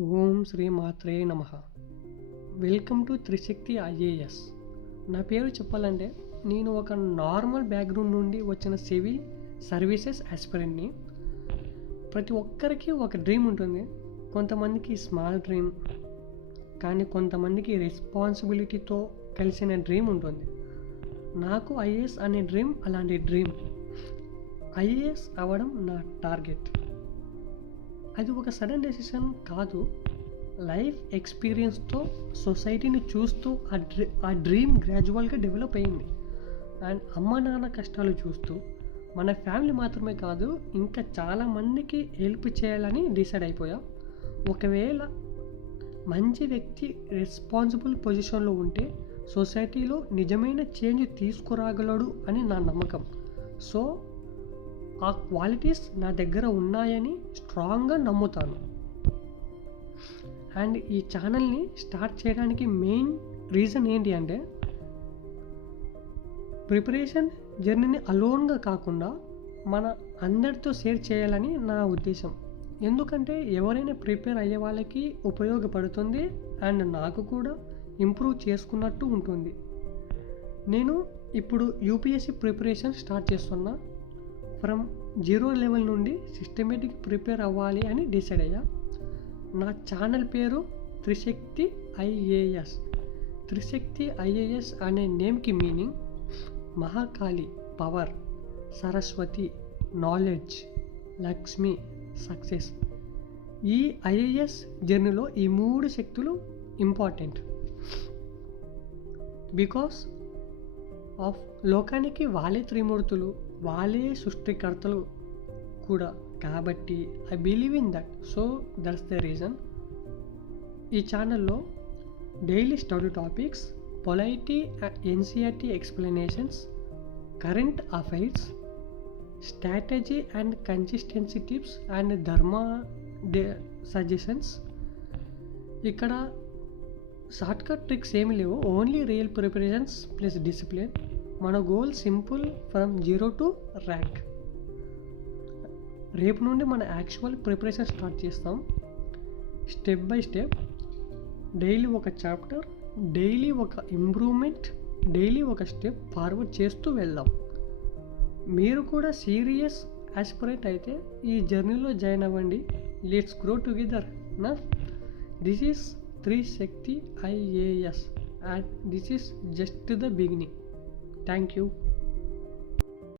ఓం శ్రీ మాత్రే నమః. Welcome to Trishakti IAS. నా పేరు చెప్పాలంటే నేను ఒక నార్మల్ బ్యాక్గ్రౌండ్ నుండి వచ్చిన సివిల్ సర్వీసెస్ ఆస్పిరెంట్ని. ప్రతి ఒక్కరికి ఒక డ్రీమ్ ఉంటుంది. కొంతమందికి స్మాల్ డ్రీమ్, కానీ కొంతమందికి రెస్పాన్సిబిలిటీతో కలిసిన డ్రీమ్ ఉంటుంది. నాకు ఐఏఎస్ అనే డ్రీమ్ అలాంటి డ్రీమ్. ఐఏఎస్ అవ్వడం నా టార్గెట్. అది ఒక సడన్ డెసిషన్ కాదు. లైఫ్ ఎక్స్పీరియన్స్తో సొసైటీని చూస్తూ ఆ డ్రీమ్ గ్రాడ్యువల్గా డెవలప్ అయ్యింది. అండ్ అమ్మ నాన్న కష్టాలు చూస్తూ మన ఫ్యామిలీ మాత్రమే కాదు, ఇంకా చాలామందికి హెల్ప్ చేయాలని డిసైడ్ అయిపోయా. ఒకవేళ మంచి వ్యక్తి రెస్పాన్సిబుల్ పొజిషన్లో ఉంటే సొసైటీలో నిజమైన చేంజ్ తీసుకురాగలడు అని నా నమ్మకం. సో ఆ క్వాలిటీస్ నా దగ్గర ఉన్నాయని స్ట్రాంగ్గా నమ్ముతాను. అండ్ ఈ ఛానల్ని స్టార్ట్ చేయడానికి మెయిన్ రీజన్ ఏంటి అంటే, ప్రిపరేషన్ జర్నీని అలోన్గా కాకుండా మన అందరితో షేర్ చేయాలని నా ఉద్దేశం. ఎందుకంటే ఎవరైనా ప్రిపేర్ అయ్యే వాళ్ళకి ఉపయోగపడుతుంది అండ్ నాకు కూడా ఇంప్రూవ్ చేసుకున్నట్టు ఉంటుంది. నేను ఇప్పుడు యూపీఎస్సీ ప్రిపరేషన్ స్టార్ట్ చేస్తున్నా. ఫ్రమ్ 0 లెవెల్ నుండి సిస్టమేటిక్ ప్రిపేర్ అవ్వాలి అని డిసైడ్ అయ్యా. నా ఛానల్ పేరు త్రిశక్తి ఐఏఎస్. త్రిశక్తి ఐఏఎస్ అనే నేమ్కి meaning Mahakali power, Saraswati knowledge, Lakshmi success. ఈ ఐఏఎస్ జర్నీలో ఈ 3 శక్తులు ఇంపార్టెంట్. బికాస్ ఆఫ్ లోకానికి వాళ్ళే త్రిమూర్తులు, వాళ్ళే సృష్టికర్తలు కూడా. కాబట్టి I believe in that. So that's the reason. ఈ ఛానల్లో daily study topics, polity NCERT explanations, current affairs, strategy and consistency tips and ధర్మ సజెషన్స్. ఇక్కడ షార్ట్కట్ ట్రిక్స్ ఏమీ లేవు, only real preparations plus discipline. మన goal simple, from 0 to rank. రేపు నుండి మన యాక్చువల్ ప్రిపరేషన్ స్టార్ట్ చేస్తాం. స్టెప్ బై స్టెప్, డైలీ ఒక చాప్టర్, డైలీ ఒక ఇంప్రూవ్మెంట్, డైలీ ఒక స్టెప్ ఫార్వర్డ్ చేస్తూ వెళ్దాం. మీరు కూడా సీరియస్ ఆస్పిరెంట్ అయితే ఈ జర్నీలో జాయిన్ అవ్వండి. లెట్స్ గ్రో టుగెదర్ నా. This is Trishakti IAS and this is just the beginning. Thank you.